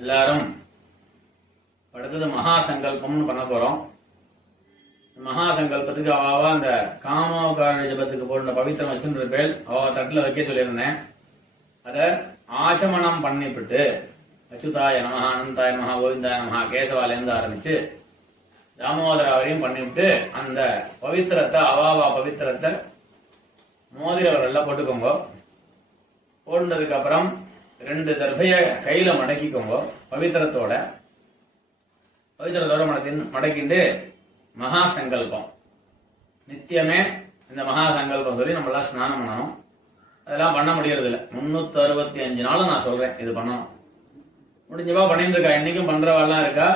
எல்லாரும் அடுத்தது மகா சங்கல்பம்னு பண்ண போறோம். மகா சங்கல்பத்துக்கு அவாவா அந்த காமோகார ஜபத்துக்கு போடுற பவித்திரம் வச்சுன்ற பேர் அவ தட்டுல வைக்க சொல்லியிருந்தேன். அதை ஆச்சமனம் பண்ணிவிட்டு அச்சுதாய நமஹ, அனந்தாய நமஹ, கோவிந்தாய நமஹ, கேசவாலேருந்து ஆரம்பிச்சு தாமோதரா வரையும் பண்ணிவிட்டு அந்த பவித்திரத்தை அவாவா பவித்திரத்தை மோதிரவரெல்லாம் போட்டுக்கோங்க. போடுனதுக்கு அப்புறம் 2 தர்பைய கையில மடக்கிக்கோங்க. பவித்திரத்தோட மடக்கிண்டு மகா சங்கல்பம் நித்தியமே இந்த மகா சங்கல்பம் சொல்லி நம்மளாம் ஸ்நானம் பண்ணணும். அதெல்லாம் பண்ண முடியறது இல்லை. 365 நாளும் நான் சொல்றேன் இது பண்ணணும். முடிஞ்சவா பண்ணிட்டு இருக்கா, இன்னைக்கும் பண்றவாள்லாம் இருக்கா.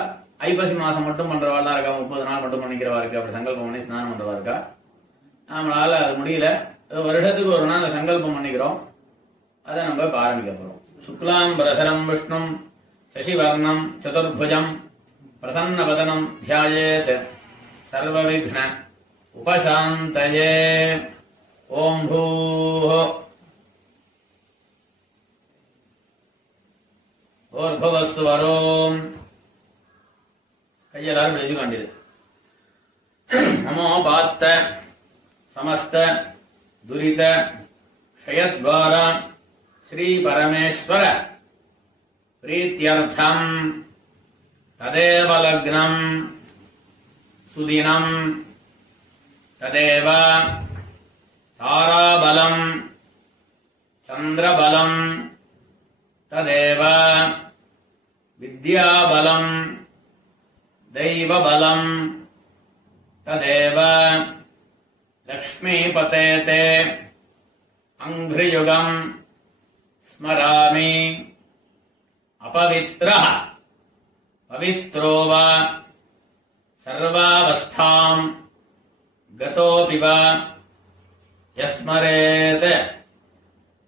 ஐப்பசி மாசம் மட்டும் பண்றவாள்லாம் இருக்கா, 30 நாள் மட்டும் பண்ணிக்கிறவா இருக்கு. அப்படி சங்கல்பம் பண்ணி ஸ்நானம் பண்றவா இருக்கா. நம்மளால அது முடியல. வருஷத்துக்கு ஒரு நாள் சங்கல்பம் பண்ணிக்கிறோம். அதை நம்ம இப்ப ஆரம்பிக்க போறோம். சுக்லாம் பிரதரம் விஷ்ணும் சசிவர்ணம் சதுர்புஜம் பிரசன்னவதனம் தியாயேத் சர்வவிக்ன உபசாந்தயே. ஓம் பூஹ ஓர்பவஸ்து வரோம். கையெல்லாரும் எழுதி காண்டியது. நமோ பாத்த சமஸ்த துரித க்ஷயத்வார ஸ்ரீ பரமேஸ்வர பிரீத்யர்த்தம் ததேவ லக்னம் சுதினம் ததேவ தாராபலம் சந்திரபலம் ததேவ வித்யாபலம் தெய்வபலம் ததேவ லக்ஷ்மீபதேதே அங்க்ரியுகம் ஸ்மராமி. அபவித்ரः பவித்ரோ வா சர்வாவஸ்தாம் கதோபி வா யஸ்மரேத்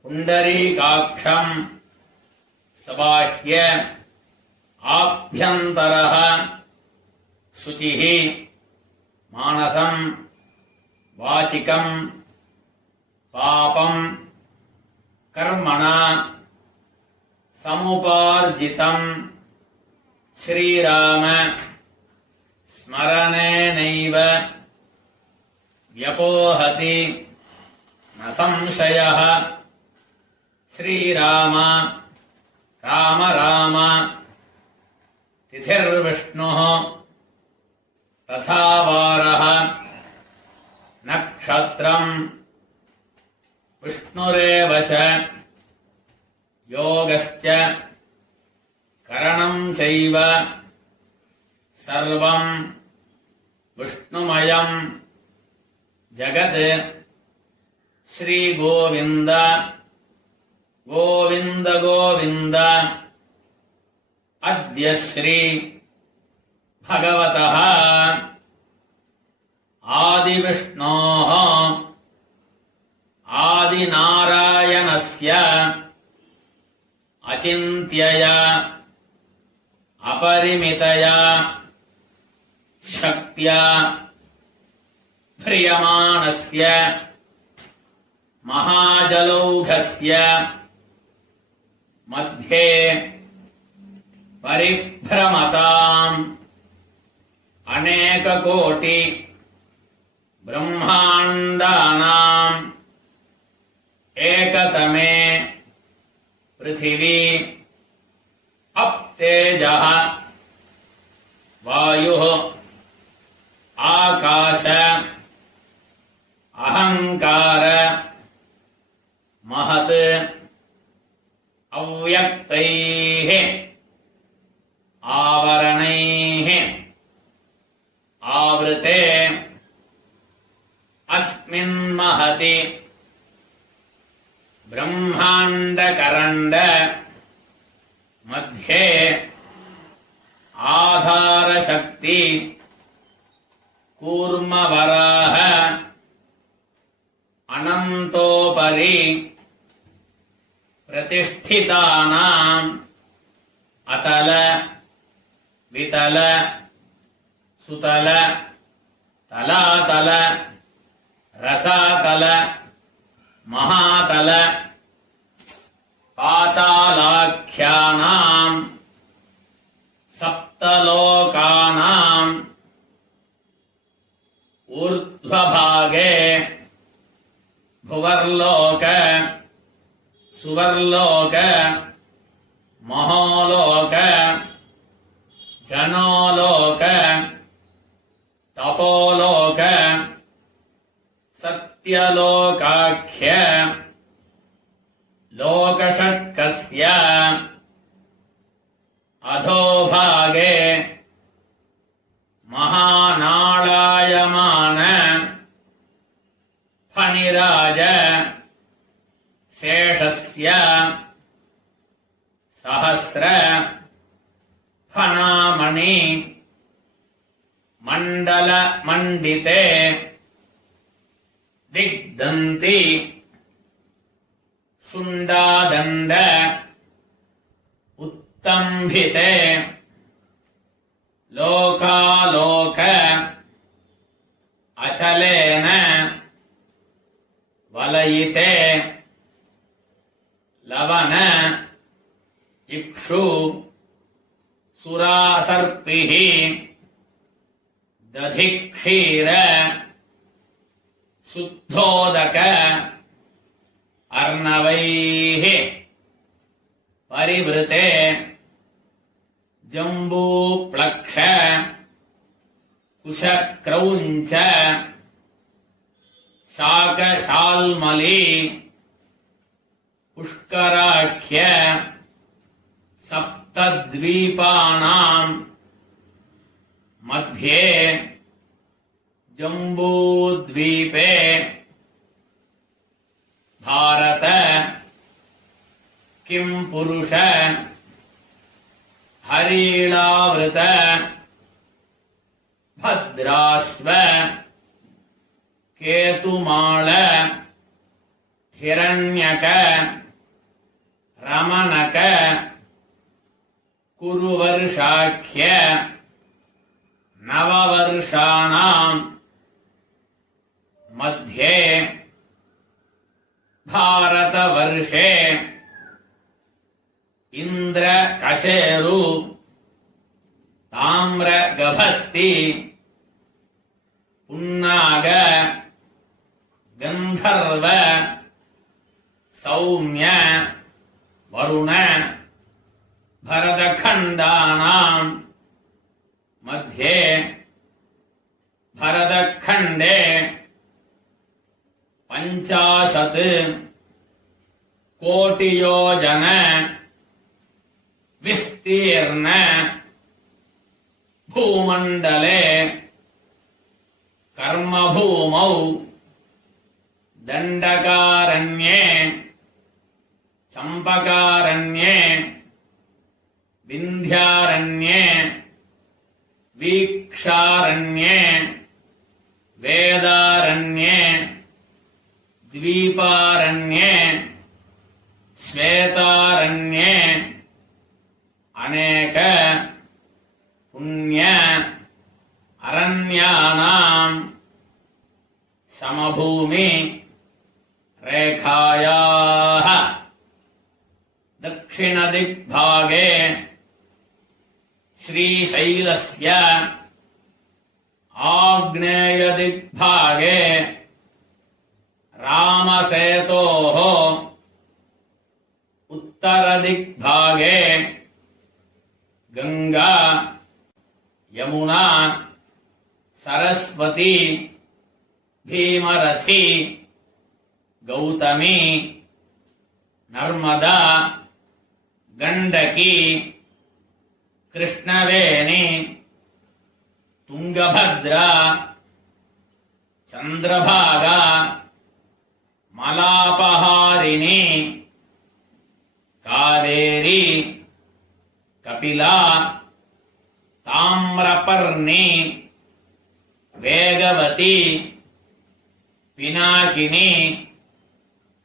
புண்டரீகாக்ஷம் சபாஹ்ய ஆப்யந்தரः சுசிः மானசம் வாசிகம் பாபம் கர்மணா சமுபார்ஜிதம் ஸ்ரீராம ஸ்மரணேனைவ வ்யபோஹதி ந சம்சயः. ஸ்ரீராம ராம ராம திதிர்விஷ்ணுः ததா வாரः நக்ஷத்ரம் விஷ்ணுரேவ ச யோகஸ்ச கரணம் சைவ சர்வம் விஷ்ணுமயம் ஜகத். ஸ்ரீ கோவிந்த கோவிந்த கோவிந்த. அத்ய ஸ்ரீ பகவதः ஆதிவிஷ்ணோः ஆதிநாராயணஸ்ய அசிந்த்யயா அபரிமிதயா சக்தியா ப்ரியமானஸ்ய மகாஜலௌகஸ்ய மத்யே பரிப்ரமதாம் அநேககோட்டி பிரம்மாண்டானாம் ஏகதமே பிருத்திவி அப்தேஜः வாயுः ஆகாச அஹங்கார மஹத் அவ்யக்தைः ஆவரணைः ஆவ்ருதே அஸ்மின் மஹதி பிரம்மாண்டகரண்ட மத்யே ஆதாரசக்தி கூர்மவராஹ அனந்தோபரி பிரதிஷ்டிதானாம் அதல விதல சுதல தலாதல ரசாதல மகாதல பாதாளாख्यानाम् सकललोकानाम् ऊर्ध्वभागे भुवर्लोक सुवर्लोक महोलोक जनोलोक तपोलोक सत्यलोकाख्य लोकषट्कस्य अधोभागे महानालायमान फणिराज शेषस्य सहस्र फनामणि मंडल मंडिते दिग्दन्ति शुंडादंड उत्तंभिते लोकालोक अचलेन वलयिते लवन इक्षु सुरासर्पिः दधिक्षीर शुद्धोदक अर्णवैः परिवृते जम्बूप्लक्ष कुशक्रौञ्च शाकशाल्मली पुष्कराख्य सप्तद्वीपानां मध्ये जम्बूद्वीपे भारत किं पुरुष हरिणावृत भद्राश्व केतुमाल हिरण्यक रमणक कुरुवर्षाख्य नववर्षाणां मध्ये भारतवर्षे इंद्र कशेरु ताम्र गभस्ति पुन्नाग गंधर्व सौम्य वरुण भरतखंडानां मध्ये भरतखंडे 50 कोटियोजन विस्तीर्ण भूमंडले कर्मभूमौ दंडकारण्ये चंपकारण्ये विंध्यारण्ये वीक्षारण्ये वेदारण्ये द्वीपारण्ये श्वेतारण्ये अनेक पुण्य अरण्यानां समभूमि रेखायाः दक्षिणदिग्भागे श्रीशैलस्य आग्नेयदिग्भागे रामसेतोः उत्तरदिग्भागे गंगा यमुना सरस्वती भीमरथी गौतमी नर्मदा गंडकी कृष्णवेणी तुंगभद्रा चंद्रभागा मलापहारिणी कावेरी कपिला ताम्रपर्णी वेगवती पिनाकिनी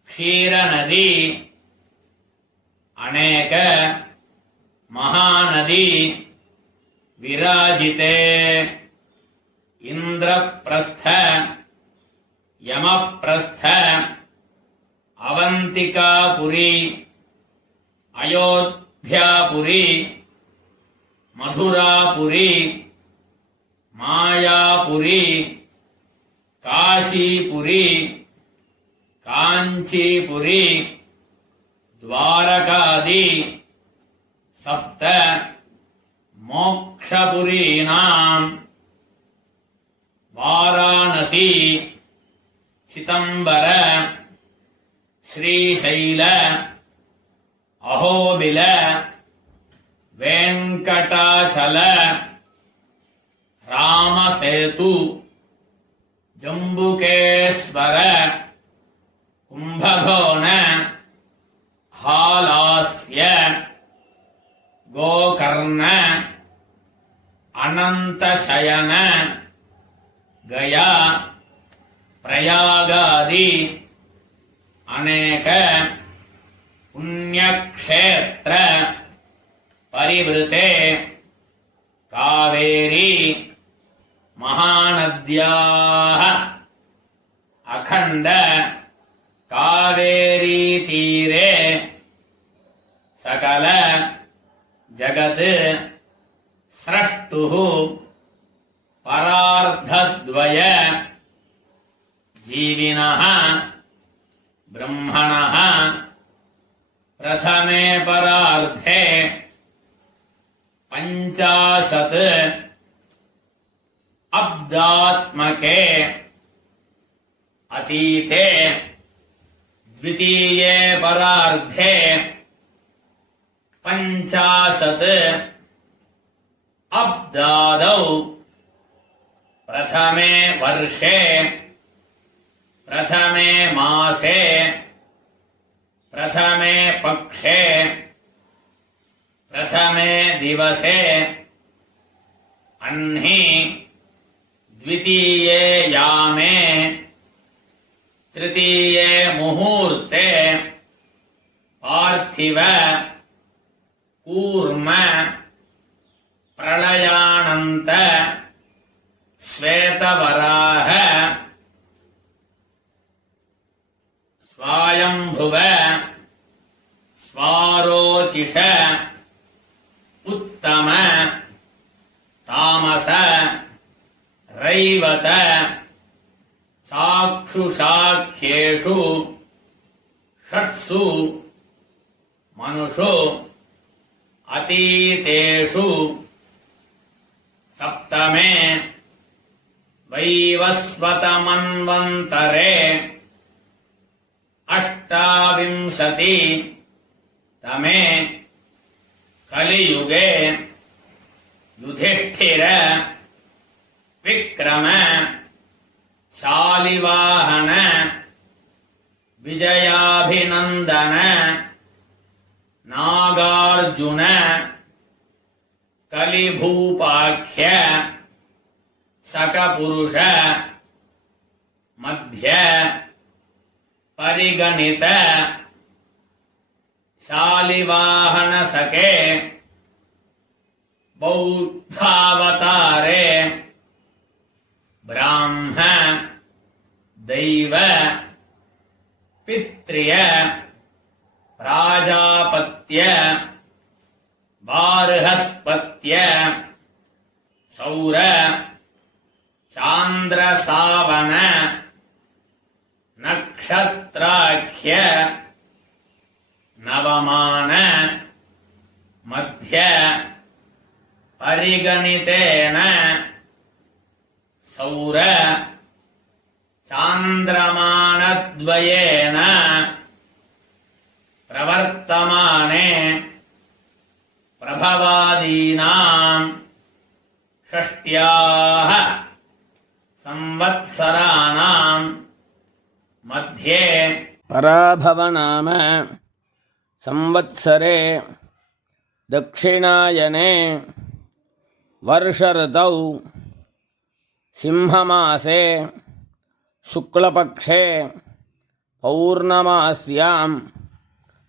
क्षीरनदी अनेक महानदी विराजिते इंद्रप्रस्थ यमप्रस्थ अवंतिकापुरी, अयोध्यापुरी, மதுராபுரி, மாயாபுரி, காஷீபுரி, காஞ்சிபுரி, द्वारकादि सप्त मोक्षपुरीणाम् वाराणसी, चिदंबर, श्रीशैल, अहोबिल, वेंकटाचल, रामसेतु, जम्बुकेश्वर, कुंभकोण, हालास्य, गोकर्ण, अनंतशयन, गया, प्रयागादि अनेक पुण्यक्षेत्र परिवृते कावेरी महानद्याः अखंड कावेरी तीरे सकल जगत् स्रष्टुः परार्धद्वय जीविनः ब्रह्मणः प्रथमे परार्धे 50 अब्दात्मके अतीते द्वितीये परार्धे 50 अब्दादौ प्रथमे वर्षे प्रथमे मासे प्रथमे पक्षे प्रथमे दिवसे अह्नि द्वितीये यामे तृतीये मुहूर्ते पार्थिव कूर्म प्रलयानंत श्वेतवराह स्वायंभुव स्वारोचिष उत्तम तामस रैवत चाक्षुषाख्येषु षट्सु मनुषु अतीतेषु सप्तमे वैवस्वतमन्वन्तरे 28 तमे कलियुगे युधिष्ठिर विक्रम शालिवाहन विजयाभिनंदन नागार्जुन कलिभूपाख्य शकपुरुष मध्य परिगणित शालिवाहन सके बौद्धावतारे ब्राह्म दैव पित्र्य प्राजापत्य बार्हस्पत्य सौर चांद्र सावन नक्षत्राख्य नवमान मध्य परिगणितेन सौर चांद्रमानद्वयेन प्रवर्तमाने प्रभवादीनां षष्ट्याः संवत्सराणां मध्ये पराभवनाम संवत्सरे दक्षिणायने वर्षऋतौ सिंहमासे शुक्लपक्षे पौर्णमास्यां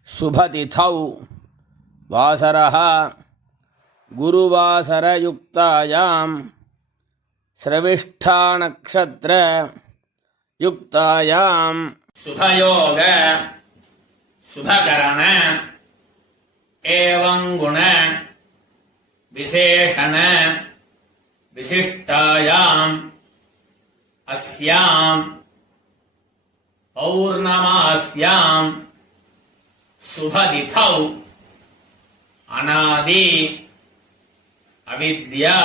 शुभतिथौ वासरः गुरुवासरयुक्तायां श्रविष्ठानक्षत्र युक्तायां शुभयोग शुभकरण एवं गुण विशेषण विशिष्टायाम् अस्याम् पौर्णमास्याम् शुभतिथौ अनादि अविद्या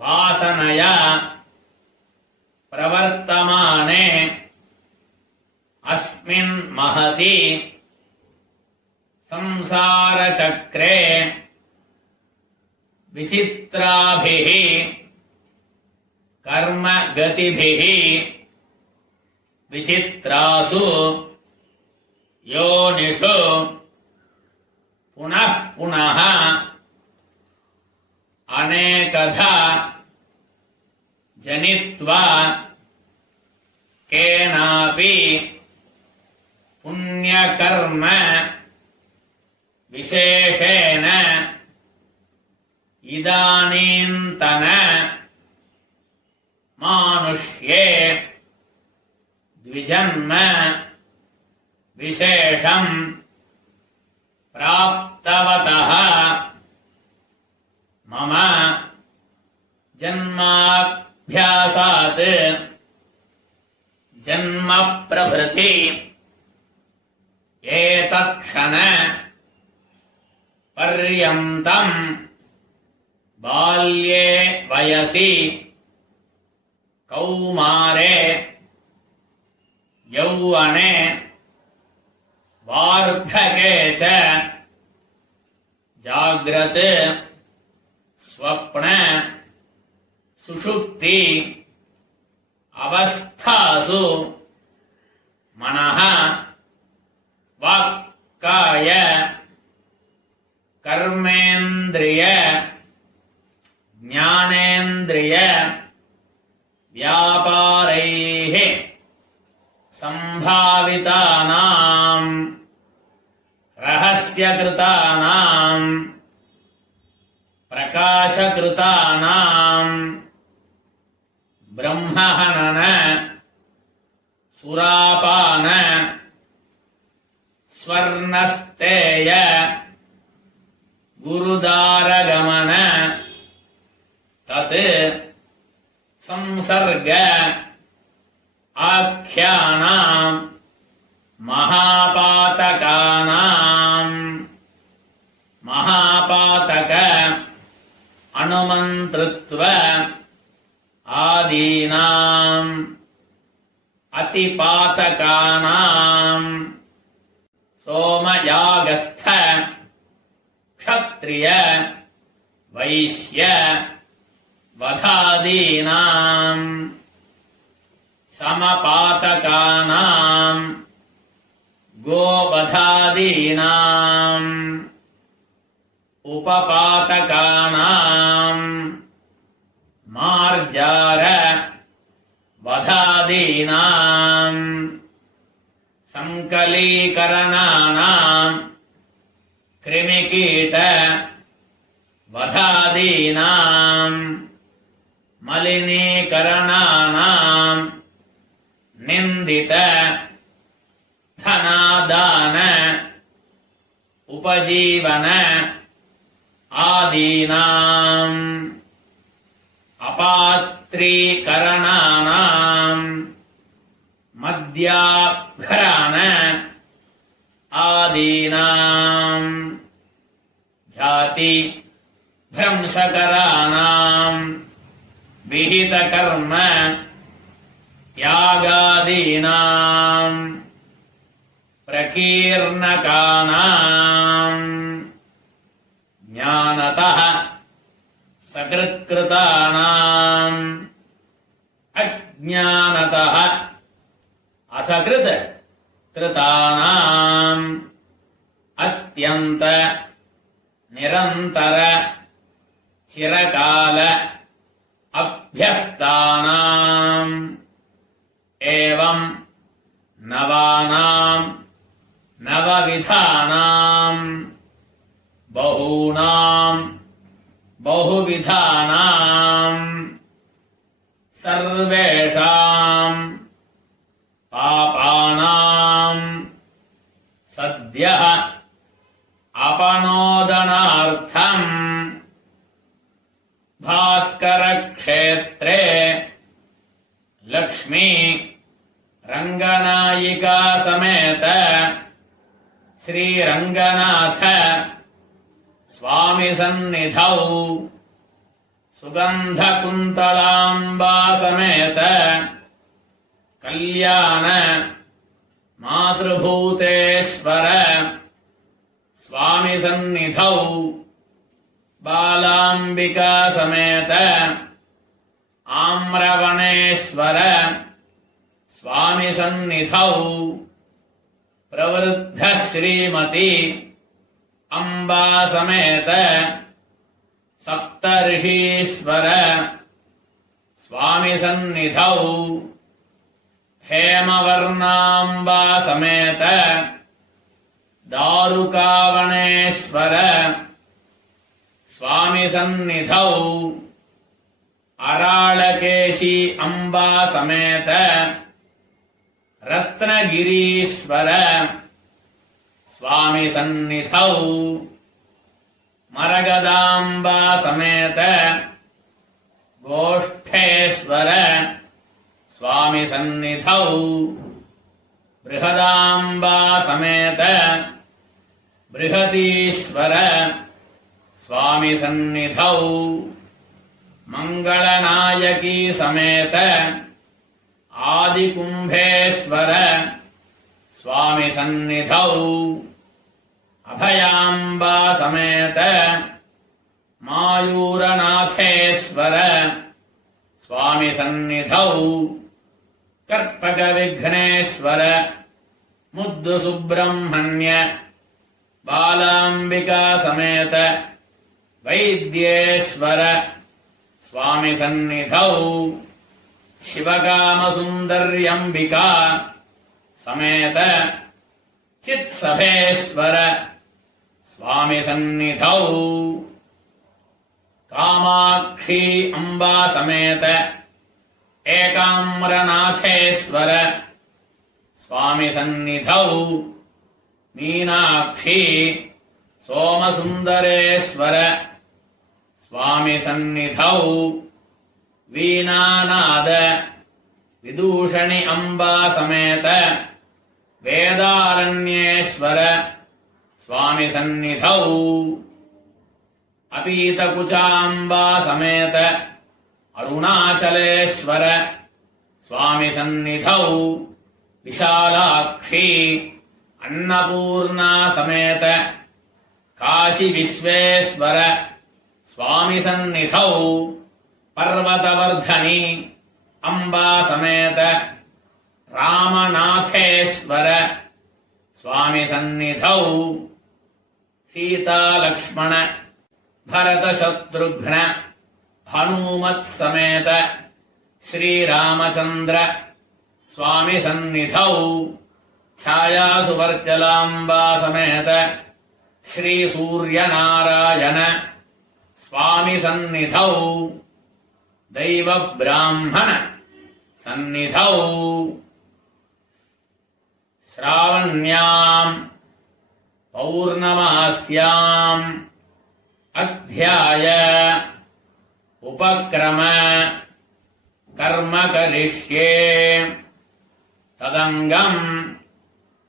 वासनया प्रवर्तमाने अस्मिन् महति संसारचक्रे विचित्राभिः कर्मगतिभिः विचित्रासु योनिषु पुनः पुनः अनेकधा जनित्वा केनापि पुण्यकर्म विशेषेण इदानीन्तन मानुष्ये द्विजन्म विशेषम् प्राप्तवतः मम जन्माभ्यासात् जन्म प्रभृति एतत्क्षण पर्यन्तम् बाल्ये वयसि कौमारे यौवने वार्धके च जाग्रत् स्वप्न सुषुप्ति अवस्थासु मनः वाक्काय कर्मेन्द्रिय ज्ञानेन्द्रिय व्यापारैः सम्भावितानाम् रहस्यकृतानाम् प्रकाशकृतानाम् ब्रह्महनन सुरापान स्वर्णस्तेय गुरुदारगमन तत् संसर्ग आख्यानाम् महापातकानाम् महापातक अनुमन्त्रित्व आदीनाम् अतिपातकानाम् सोमयागस्थ क्षत्रिय वैश्य वधादीनाम् समपातकानाम् गोवधादीनाम् उपपातकानाम् मार्जार वधादीनाम् संकलीकरणानाम् कृमिकीट वधादीनाम् मलिनीकरणानाम् निन्दित धनादान उपजीवन आदीनाम् अपात्रीकरणानाम् मद्याघ्राण आदीनाम् जाति भ्रंशकराणाम् विहितकर्म त्यागादीनाम् प्रकीर्णकानाम् ज्ञानतः सकृत्कृतानाम् अज्ञानतः असकृत् कृतानाम् अत्यन्त निरन्तर चिरकाल अभ्यस्तानाम् एवं नवानाम् नवविधानाम् बहूनाम् बहुविधानाम् सर्वेषाम् पापानाम् सद्यः अपनोदनार्थम् स्वामी सन्निधौ सुगन्धकुन्तलाम्बा समेत कल्याण मातृभूतेश्वर स्वामी सन्निधौ बालाम्बिका समेत आम्रवणेश्वर स्वामी सन्निधौ प्रवृद्ध श्रीमती अम्बा समेत सप्तऋषीश्वर स्वामी सन्निधौ हेमवर्णाम्बा समेत दारुकावणेश्वर स्वामी सन्निधौ अराळकेशी अम्बा समेत रत्नगिरीश्वर स्वामी सन्निधौ मरगदाम्बा समेत गोष्ठेश्वर स्वामी सन्निधौ बृहदाम्बा समेत बृहतीश्वर स्वामी सन्निधौ मंगलनायकी समेत आदिकुंभेश्वर स्वामी सन्निधौ अभयाम्बा समेत मायूरनाथेश्वर स्वामी सन्निधौ कर्पक विघ्नेश्वर मुद्दुसुब्रह्मण्य बालाम्बिका समेत वैद्येश्वर स्वामी सन्निधौ शिवकामसुन्दर्यम्बिका समेत चित्सभेश्वर स्वामी सन्निधौ कामाक्षी अम्बा समेत एकाम्रनाथेश्वर स्वामी सन्निधौ मीनाक्षी सोमसुन्दरेश्वर स्वामी सन्निधौ वीणानाद विदूषणी अम्बा समेत वेदारण्येश्वर स्वामी सन्निधौ अपीतकुचाम्बा समेत अरुणाचलेश्वर स्वामी सन्निधौ विशालाक्षी अन्नपूर्णा समेत काशी विश्वेश्वर स्वामी सन्निधौ पर्वतवर्धनी अम्बा समेत रामनाथेश्वर स्वामी सन्निधौ सीता लक्ष्मण भरत शत्रुघ्न हनुमत् समेत श्रीरामचंद्र स्वामी सन्निधौ छाया सुवर्चलाम्बा समेत श्री सूर्यनारायण स्वामी सन्निधौ दैव ब्राह्मण सन्निधौ श्रावण्याम् पौर्णमास्याम् अध्याय उपक्रम कर्म करिष्ये तदंगम्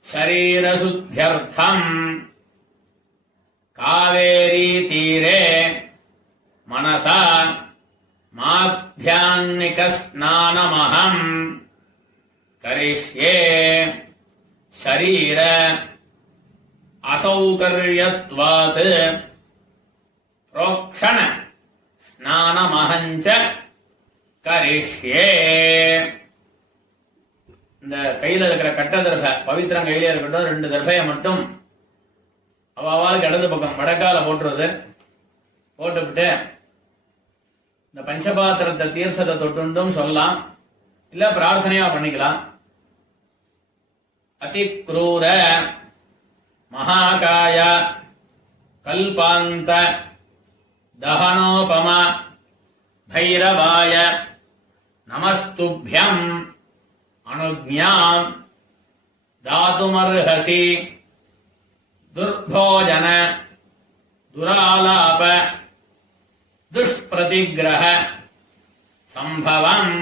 शरीरशुद्ध्यर्थम् कावेरी तीरे मनसा माध्याह्निकस्नानमहम् करिष्ये शरीर असौकर्यत्वात् प्रोक्षण स्नानमहञ्च करिष्ये. இந்த கையில இருக்கிற கட்ட தர்ப பவித்திரம் கையில இருக்கட்டும், 2 தர்பையை மட்டும் அவாளுக்கு இடது பக்கம் வடக்கால போட்டுறது. போட்டுவிட்டு இந்த பஞ்சபாத்திரத்தை தீர்த்தத்தை தொட்டுண்டும் சொல்லலாம், இல்ல பிரார்த்தனையா பண்ணிக்கலாம். அதிக்ரூர மகாகாய கல்பாந்த தஹனோபம भैरवाय नमस्तुभ्यम् अनुज्ञाम् दातुमर्हसि दुर्भोजन दुरालाप दुष्प्रतिग्रह संभवम्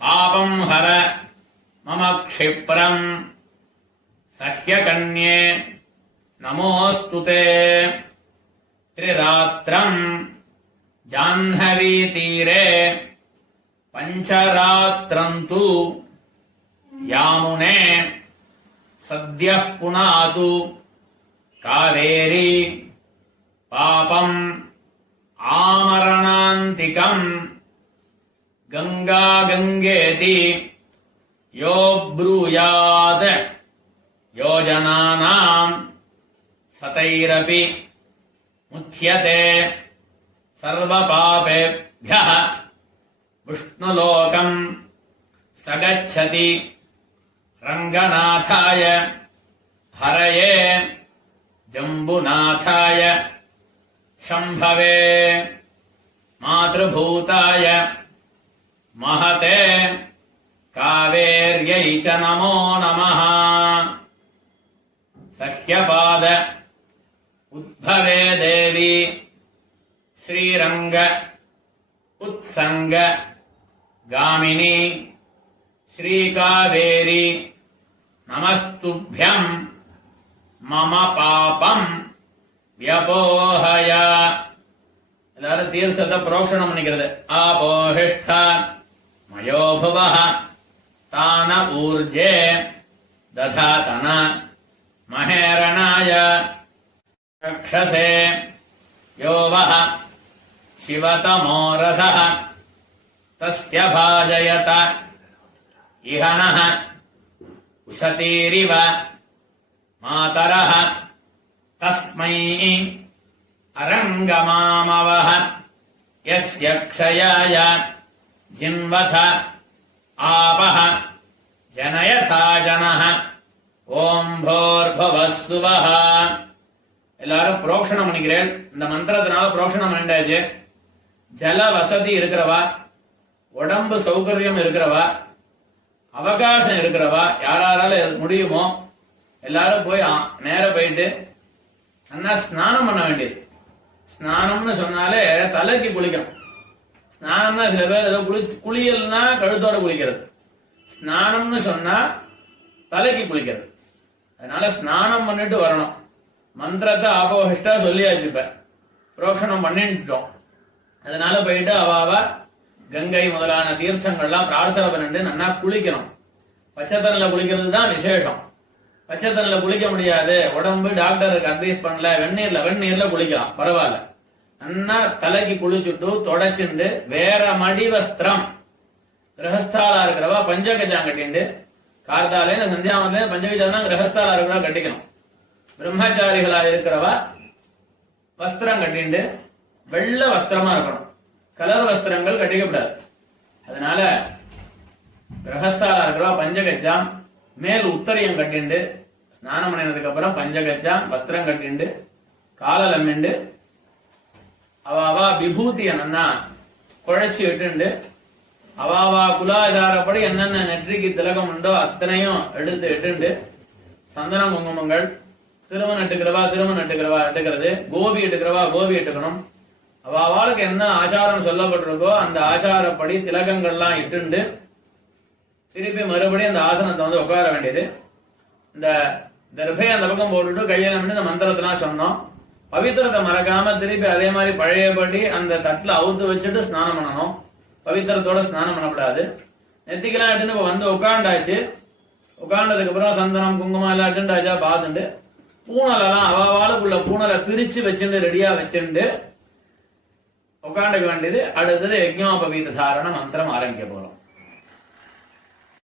पापम् हर मम क्षिप्रम् सह्यकन्ये नमोऽस्तुते. श्री रात्रम् जाह्नवी तीरे पञ्चरात्रम् तु यामुने सद्यः पुनातु कावेरी पापम् आमरणान्तिकम् गंगा गंगेति यो ब्रूयात् योजनानाम् सतैरपि मुच्यते सर्वपापेभ्यः विष्णुलोकम् स गच्छति रंगनाथाय हरये जम्बुनाथाय शंभवे मातृभूताय महते कावेर्यै च नमो नमः। सह्यपाद उद्भवे देवी श्रीरंग उत्संग गामिनी श्रीकावेरी नमस्तुभ्यम् मम पापम् व्यपोहय। எல்லாரும் தீர்த்தத்தை புரோக்ஷணம் பண்ணிக்கிறது. ஆபோஹிஷ்ட மயோ புவः தான ஊர்ஜே ததாதன மஹேரணாய ரக்ஷசே யோவः சிவதமோ ரசः தஸ்ய பாஜயத இஹனः உஷதீரிவ மாதரः தஸ்மை அரங்கமாமவः யஸ்ய க்ஷயாய ஜின்வத ஆபः ஜனயதா ஜனः ஓம் போர்பவः சுவः. எல்லாரும் புரோக்ஷணம் பண்ணிக்கிறேன். இந்த மந்திரத்தினால புரோக்ஷணம் பண்ணிட்டாச்சு. ஜல வசதி இருக்கிறவா, உடம்பு சௌகரியம் இருக்கிறவா, அவகாசம் இருக்கிறவா, யாரால முடியுமோ எல்லாரும் போய் நேர போயிட்டு அண்ணா ஸ்நானம் பண்ண வேண்டியது. ஸ்நானம்னு சொன்னாலே தலைக்கு குளிக்கணும். ஸ்நானம்னா சில பேர் ஏதோ குளியல்னா கழுத்தோட குளிக்கிறது. ஸ்நானம்னு சொன்னா தலைக்கு குளிக்கிறது. அதனால ஸ்நானம் பண்ணிட்டு வரணும். மந்திரத்தை ஆபோஹிஷ்டா சொல்லியாச்சு. இப்ப புரோக்ஷணம் பண்ணிட்டோம். அதனால போயிட்டு அவாவ கங்கை முதலான தீர்த்தங்கள்லாம் பிரார்த்தனை பண்ணிட்டு நல்லா குளிக்கணும். பச்சைத்தண்ணில குளிக்கிறது தான் விசேஷம். பச்சைத்தண்ணில குளிக்க முடியாது, உடம்பு டாக்டருக்கு அட்வைஸ் பண்ணல, வெந்நீர்ல குளிக்கலாம், பரவாயில்ல. நல்லா தலைக்கு குளிச்சுட்டு தொடச்சுண்டு வேற மடி வஸ்திரம், கிரகஸ்தாலா இருக்கிறவா பஞ்சகஜாம் கட்டிண்டு கார்த்தாலே சந்தியாமலே பஞ்சகஜாம் கிரகஸ்தாலா இருக்கிறவா கட்டிக்கணும். பிரம்மச்சாரிகளா இருக்கிறவா வஸ்திரம் கட்டிண்டு வெள்ளை வஸ்திரமா இருக்கணும். கலர் வஸ்திரங்கள் கட்டிக்கப்படாது. அதனால கிரகஸ்தாலா இருக்கிறவா பஞ்சகஜாம் மேல் உத்தரியம் கட்டிண்டு ஸ்நானம் பண்ணினதுக்கு அப்புறம் பஞ்சகஜாம் வஸ்திரம் கட்டிண்டு காலல் அம்மிண்டு அவாவா விபூதிய நன்னா குழைச்சி இட்டுண்டு அவாவா குலாச்சாரப்படி என்னென்ன நெற்றிக்கு திலகம் உண்டோ அத்தனையும் எடுத்து இட்டுண்டு சந்தன குங்குமங்கள், திருமணம் இட்டுக்கிறவா இட்டுக்கிறது, கோபி இட்டுக்கிறவா கோபி இட்டுக்கணும். அவாவாளுக்கு என்ன ஆச்சாரம் சொல்லப்பட்டிருக்கோ அந்த ஆச்சாரப்படி திலகங்கள்லாம் இட்டுண்டு திருப்பி மறுபடியும் அந்த ஆசனத்தை வந்து உட்கார வேண்டியது. இந்த தர்பை அந்த பக்கம் போட்டுட்டு கையில இந்த மந்திரத்தெல்லாம் சொன்னோம். பவித்திரத்தை மறக்காம திருப்பி அதே மாதிரி பழையபடி அந்த தட்டுல அவுத்து வச்சுட்டு ஸ்நானம் பண்ணணும். பவித்திரத்தோட ஸ்நானம் பண்ணக்கூடாது. நெத்திக்கெல்லாம் இட்டுன்னு இப்ப வந்து உட்காண்டாச்சு. உட்காண்டதுக்கு அப்புறம் சந்தனம் குங்குமம் எல்லாம் இட்டுண்டாச்சா பார்த்துட்டு பூனலெல்லாம் அவாவாளுக்குள்ள பூனலை பிரிச்சு வச்சுட்டு ரெடியா வச்சுட்டு உட்காந்துக்க வேண்டியது. அடுத்தது யஜ்ஞோபவீத தாரண மந்திரம் ஆரம்பிக்க போறோம்.